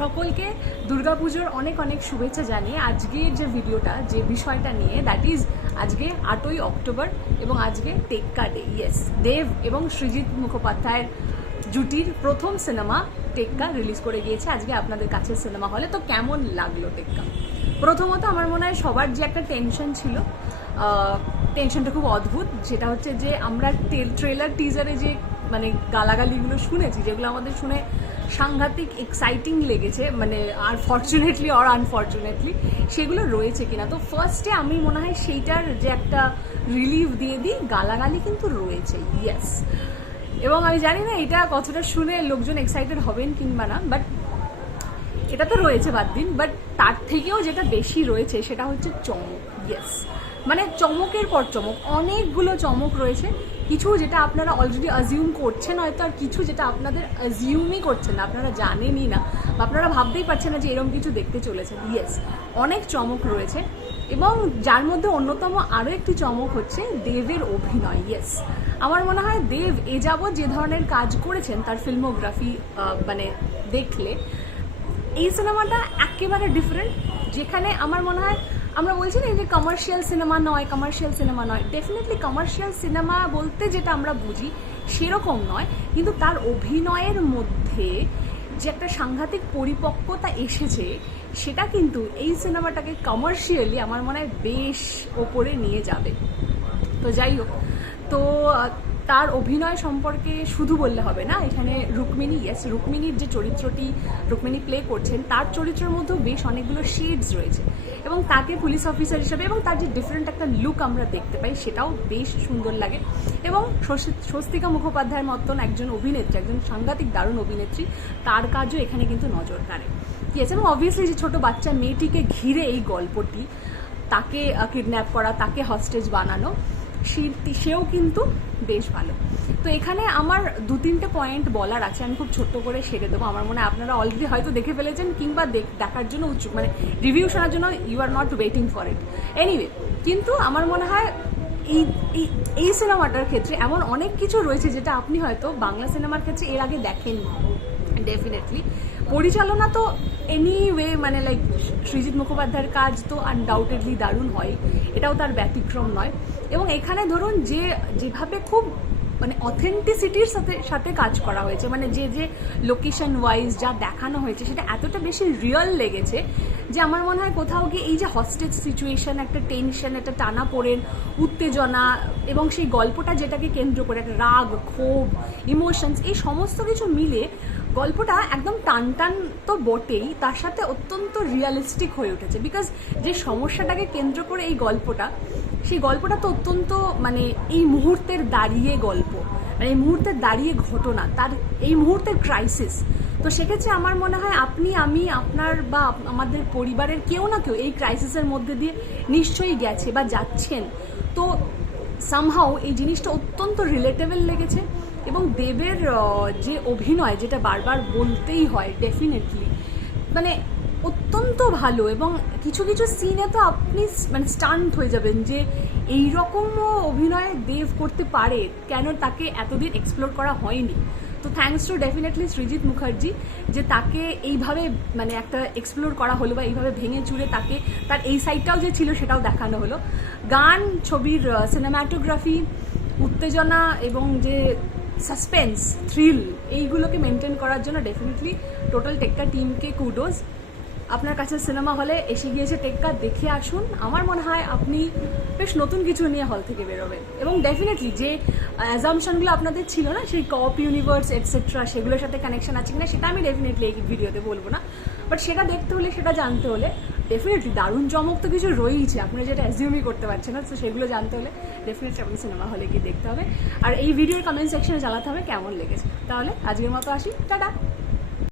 সকলকে দুর্গাপুজোর অনেক অনেক শুভেচ্ছা জানিয়ে আজকের যে ভিডিওটা, যে বিষয়টা নিয়ে দ্যাট ইজ আজকে আটই অক্টোবর এবং আজকে টেক্কা ডে ইয়েস দেব এবং সৃজিত মুখোপাধ্যায়ের জুটির প্রথম সিনেমা টেক্কা রিলিজ করে গিয়েছে আজকে আপনাদের কাছে সিনেমা হলে তো কেমন লাগল টেক্কা? প্রথমত আমার মনে হয় সবার যে একটা টেনশন ছিল টেনশনটা খুব অদ্ভুত যেটা হচ্ছে যে আমরা ট্রেলার টিজারে যে মানে গালাগালিগুলো শুনেছি, যেগুলো আমাদের শুনে সাংঘাতিক এক্সাইটিং লেগেছে মানে আর ফর্চুনেটলি অর আনফর্চুনেটলি সেগুলো রয়েছে কিনা। তো ফার্স্টে আমি মনে হয় সেইটার যে একটা রিলিফ দিয়ে দিই, গালাগালি কিন্তু রয়েছে ইয়েস এবং আমি জানি না এটা কতটা শুনে লোকজন এক্সাইটেড হবেন কিংবা না বাট এটা তো রয়েছে বাদ দিন বাট তার থেকেও যেটা বেশি রয়েছে সেটা হচ্ছে চমক ইয়েস মানে চমকের পর চমক, অনেকগুলো চমক রয়েছে কিছু যেটা আপনারা অলরেডি অ্যাজিউম করছেন, হয়তো আর কিছু যেটা আপনাদের অ্যাজিউমই করছেন না, আপনারা জানেনই না, বা আপনারা ভাবতেই পারছেন না যে এরকম কিছু দেখতে চলেছে ইয়েস অনেক চমক রয়েছে এবং যার মধ্যে অন্যতম আরও একটি চমক হচ্ছে দেবের অভিনয়। ইয়েস আমার মনে হয় দেব এ যাবৎ যে ধরনের কাজ করেছেন তার ফিল্মোগ্রাফি মানে দেখলে, এই সিনেমাটা একেবারে ডিফারেন্ট যেখানে আমার মনে হয় আমরা বলছি না যে কমার্শিয়াল সিনেমা নয় কমার্শিয়াল সিনেমা নয়। ডেফিনেটলি কমার্শিয়াল সিনেমা বলতে যেটা আমরা বুঝি সেরকম নয়, কিন্তু তার অভিনয়ের মধ্যে যে একটা সাংঘাতিক পরিপক্কতা এসেছে, সেটা কিন্তু এই সিনেমাটাকে কমার্শিয়ালি আমার মনে হয় বেশ ওপরে নিয়ে যাবে। তো যাই হোক, তো তার অভিনয় সম্পর্কে শুধু বললে হবে না, এখানে রুক্মিণী ইয়েস রুক্মিণীর যে চরিত্রটি, রুক্মিণী প্লে করছেন, তার চরিত্রের মধ্যেও বেশ অনেকগুলো শেডস রয়েছে এবং তাকে পুলিশ অফিসার হিসেবে এবং তার যে ডিফারেন্ট একটা লুক আমরা দেখতে পাই, সেটাও বেশ সুন্দর লাগে এবং স্বস্তিকা মুখোপাধ্যায়ের মতন একজন অভিনেত্রী, একজন সাংঘাতিক দারুণ অভিনেত্রী, তার কাজও এখানে কিন্তু নজর কাড়ে। ইয়েস এবং অবভিয়াসলি যে ছোটো বাচ্চা মেয়েটিকে ঘিরে এই গল্পটি, তাকে কিডন্যাপ করা, তাকে হস্টেজ বানানো সেও কিন্তু বেশ ভালো। তো এখানে আমার দু তিনটে পয়েন্ট বলার আছে, আমি খুব ছোট্ট করে সেরে দেবো। আমার মনে হয় আপনারা অলরেডি হয়তো দেখে ফেলেছেন কিংবা দেখ- দেখার জন্য উৎসুক মানে রিভিউ শোনার জন্য you are not waiting for it anyway কিন্তু আমার মনে হয় এই- এই সিনেমাটার ক্ষেত্রে এমন অনেক কিছু রয়েছে যেটা আপনি হয়তো বাংলা সিনেমার ক্ষেত্রে এর আগে দেখেননি। ডেফিনেটলি পরিচালনা তো এনিওয়ে মানে লাইক সৃজিত মুখোপাধ্যায়ের কাজ তো আনডাউটেডলি দারুণ হয়, এটাও তার ব্যতিক্রম নয়। এবং এখানে ধরুন যে, যেভাবে খুব মানে অথেন্টিসিটির সাথে সাথে কাজ করা হয়েছে মানে যে যে লোকেশন ওয়াইজ যা দেখানো হয়েছে, সেটা এতটা বেশি রিয়েল লেগেছে যে আমার মনে হয় কোথাও গিয়ে এই যে হস্টেজ সিচুয়েশন একটা টেনশন একটা টানা পড়েন উত্তেজনা এবং সেই গল্পটা যেটাকে কেন্দ্র করে একটা রাগ, ক্ষোভ ইমোশনস এই সমস্ত কিছু মিলে গল্পটা একদম টান টান তো বটেই, তার সাথে অত্যন্ত রিয়ালিস্টিক হয়ে উঠেছে। বিকজ যে সমস্যাটাকে কেন্দ্র করে এই গল্পটা, সেই গল্পটা তো অত্যন্ত মানে এই মুহূর্তের দাঁড়িয়ে গল্প মানে এই মুহূর্তের দাঁড়িয়ে ঘটনা, তার এই মুহূর্তের ক্রাইসিস তো সেক্ষেত্রে আমার মনে হয় আপনি, আমি, আপনার বা আমাদের পরিবারের কেউ না কেউ এই ক্রাইসিসের মধ্যে দিয়ে নিশ্চয়ই গেছে বা যাচ্ছেন। তো সামহাও এই জিনিসটা অত্যন্ত রিলেটেবল লেগেছে এবং দেবের যে অভিনয় যেটা বারবার বলতেই হয় ডেফিনেটলি মানে অত্যন্ত ভালো এবং কিছু কিছু সিনে তো আপনি মানে স্টান্ট হয়ে যাবেন যে এই রকমও অভিনয় দেব করতে পারে, কেন তাকে এতদিন এক্সপ্লোর করা হয়নি? তো thanks to definitely Srijit Mukherjee যে তাকে এইভাবে মানে একটা এক্সপ্লোর করা হলো বা এইভাবে ভেঙে চুড়ে তাকে তার এই সাইডটাও যে ছিল সেটাও দেখানো হলো। গান, ছবির সিনেমাটোগ্রাফি উত্তেজনা এবং যে সাসপেন্স থ্রিল এইগুলোকে মেনটেন করার জন্য ডেফিনেটলি টোটাল টেক্কা টিমকে কুডোজ আপনার কাছে সিনেমা হলে এসে গিয়েছে টেক্কা দেখে আসুন। আমার মনে হয় আপনি বেশ নতুন কিছু নিয়ে হল থেকে বেরোবেন। এবং ডেফিনেটলি যে অ্যাজামশনগুলো আপনাদের ছিল না, সেই কপ ইউনিভার্স এটসেট্রা সেগুলোর সাথে কানেকশন আছে কিনা, সেটা আমি ডেফিনেটলি এই ভিডিওতে বলব না। বাট সেটা দেখতে হলে, সেটা জানতে হলে ডেফিনেটলি দারুণ চমক তো কিছু রয়েইছে। আপনারা যেটা অ্যাজিউমই করতে পারছেন না, তো সেগুলো জানতে হলে ডেফিনেটলি আপনার সিনেমা হলে গিয়ে দেখতে হবে। আর এই ভিডিওর কমেন্ট সেকশনে জানাতে হবে কেমন লেগেছে। তাহলে আজকের মতো আসি। টাটা!